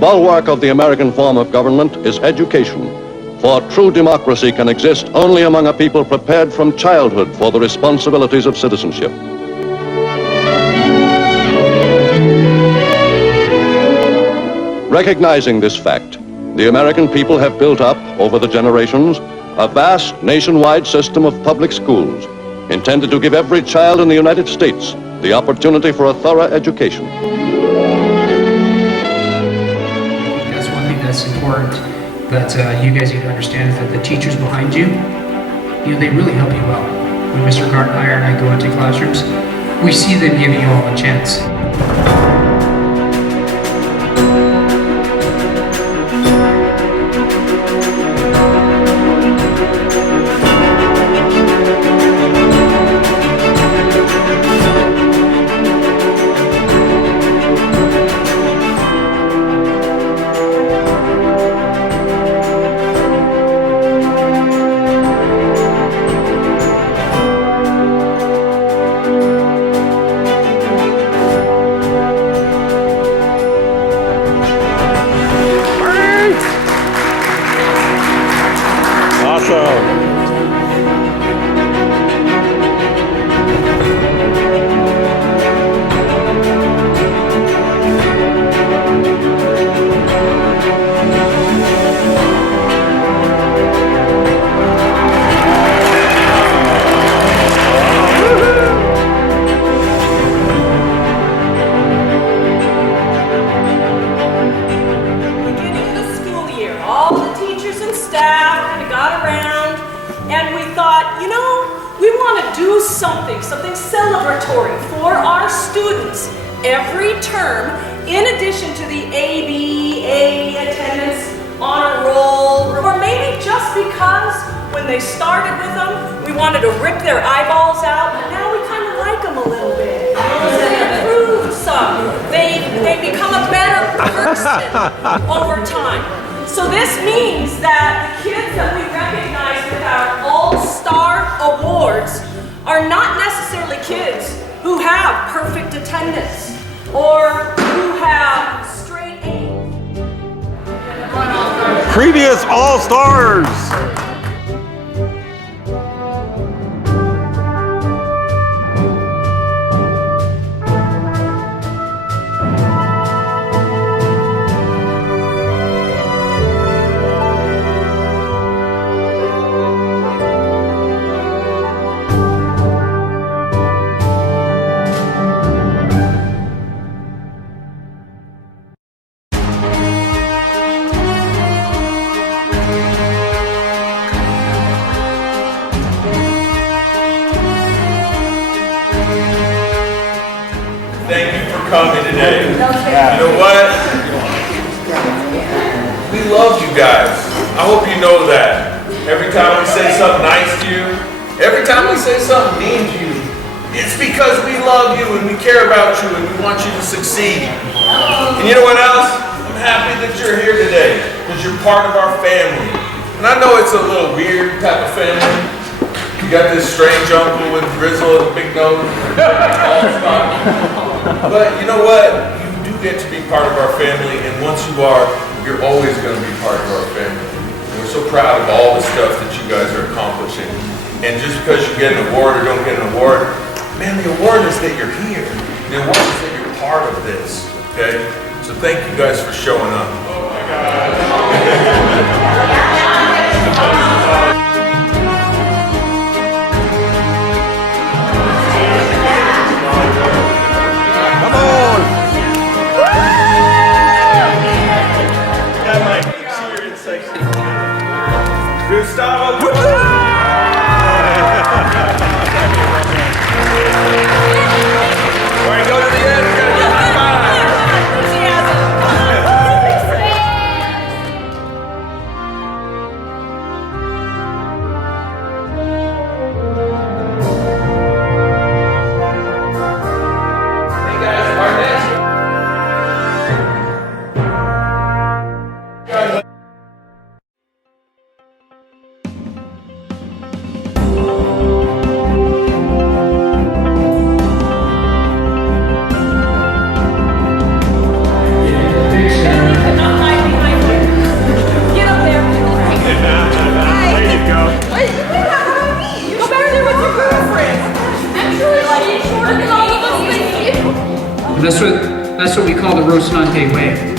Bulwark of the American form of government is education. For true democracy can exist only among a people prepared from childhood for the responsibilities of citizenship. Recognizing this fact, the American people have built up, over the generations, a vast nationwide system of public schools intended to give every child in the United States the opportunity for a thorough education. That's one thing that's important that you guys need to understand, is that the teachers behind you, they really help you out. When Mr. Gartenhire and I go into classrooms, we see them giving you all a chance. Something celebratory for our students every term, in addition to the ABA attendance, honor roll, or maybe just because when they started with them, we wanted to rip their eyeballs out, but now we kind of like them a little bit. They improved some. They become a better person over time. So this means that the kids that we recognize with our All-Star Awards are not necessarily kids who have perfect attendance or who have straight A's. Previous All-Stars! Thank you for coming today. You know what? We love you guys. I hope you know that. Every time we say something nice to you, every time we say something mean to you, it's because we love you and we care about you and we want you to succeed. And you know what else? I'm happy that you're here today because you're part of our family. And I know it's a little weird type of family. You got this strange uncle with grizzle and a big nose. But you know what? You do get to be part of our family, and once you are, you're always going to be part of our family. And we're so proud of all the stuff that you guys are accomplishing. And just because you get an award or don't get an award, man, the award is that you're here. The award is that you're part of this, okay? So thank you guys for showing up. Oh my God. And that's what we call the Rocinante way.